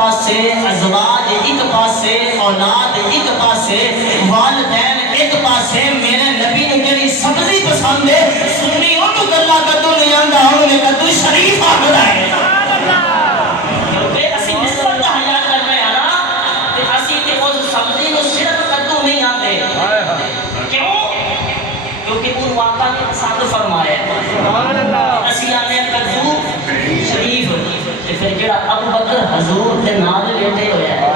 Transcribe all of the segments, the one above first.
پاسے، ازواج ایک پاسے، اولاد ایک پاسے، والدین ایک پاسے، میرے نبی نے جڑی سبزی پسند ہے سنی انہوں گلہ کدو نہیں آندا، انہوں نے کدو شریف آگدا ہے کیونکہ اسی نسبت کا حیات کر رہے ہیں نا کہ اسی تے اس سبزی کو صرف کدو نہیں آندے کیوں؟ کیونکہ ان واقعہ نے پسند فرمایا ہے اسی آنے کدو شریف پھر جڑا ابو بکر حضور دے نال لیٹے ہویا ہے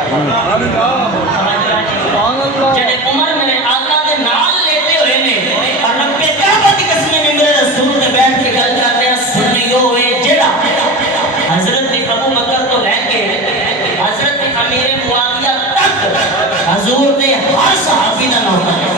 جڑے عمر میرے آقا دے نال لیٹے ہوئے نے اور رب کے کعبہ دی قسمیں میں میرے رسول دے بیٹھ کے گل کرتے ہیں سنیو اے جڑا حضرت ابو بکر تو لے کے حضرت امیر معاویہ تک حضور دے ہر صحابی دا نوکر ہے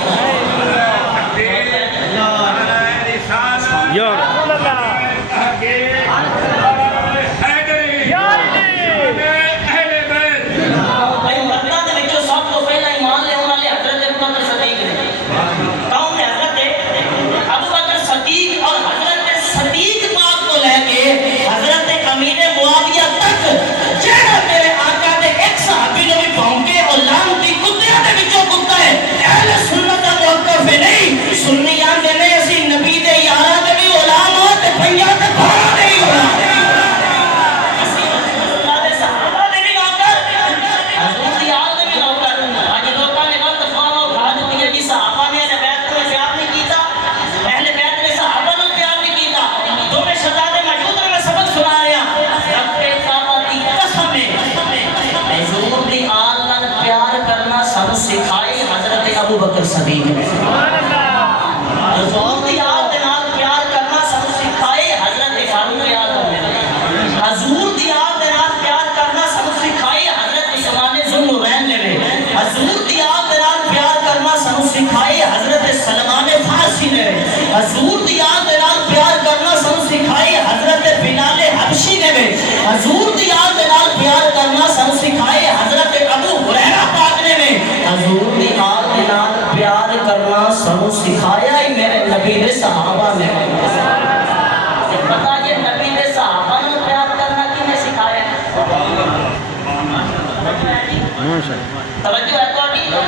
ابو بکر صدیق نے حضور دی آل دے نال پیار کرنا سب سکھائے حضرت فاروق اعظم نے حضور دی آل دے نال پیار کرنا سب سکھائے حضرت عثمان ذو النورین نے حضور دی آل دے نال پیار کرنا سب سکھائے حضرت سلمان فارسی نے حضور دی آل دے نال پیار کرنا سب سکھائے حضرت بلال حبشی نے حضور دی آل دے نال پیار کرنا سب سکھائے حضرت ابو ہریرہ پاک نے حضور دی آل دے نال پیار کرنا سنو سکھایا ہی میرے نبی دے صحابہ نے پتا یہ نبی دے صحابہ نے پیار کرنا کی نے سکھایا توجہ ہے تو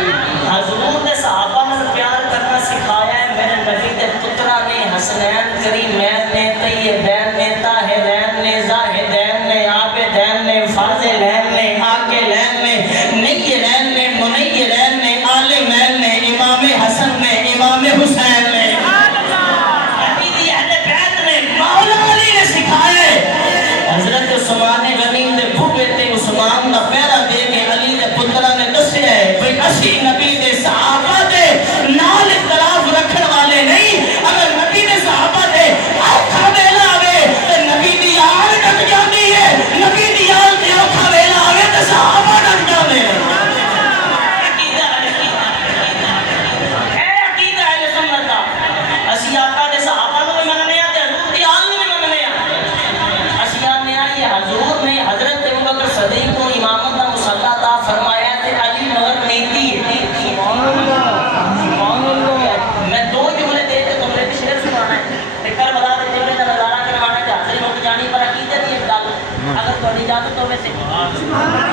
حضور دے صحابہ نے پیار کرنا سکھایا ہے میرے نبی دے پترہ نے حسنین کریمین نے طیبین نے طاہرین نے زاہدین نے عابدین نے فاضلین نے عاقلین نے نیلین نے منیلین نے عالمین نے امام حسن نے امام حسین نے حبیبی اہل بیت نے مولا علی نے سکھائے حضرت عثمان غنی دے بھوپے تے عثمان دا پیرا دے کے علی دے پترہ نے دسے ہے بھئی اسی نبی دے صحابہ دے نال اختلاف رکھن والے نہیں اگر نبی دے صحابہ دے آکھا ویلا آوے تو نبی دی آل ڈٹ جاندی ہے نبی دی آل دے آکھا ویلا آوے تو صحابہ ڈٹ جاندے ہیں اسی آقا دے صحابہ کو بھی مننے آتے حضور دی آل میں بھی مننے آتے اسی آنے آئی حضور نے حضرت ابو بکر صدیق کو امامت دا مصلح عطا فرمایا تے علی مگر نیتی ہے میں دو جملے دے کے تمہیں بھی شعر سنانا ہے تے کربلا دے جملے دا نظارہ کروانا ہے حاضری ہو جانی پر عقیدت ہی ایک گل اگر تھوڑی اجازت ہوے سے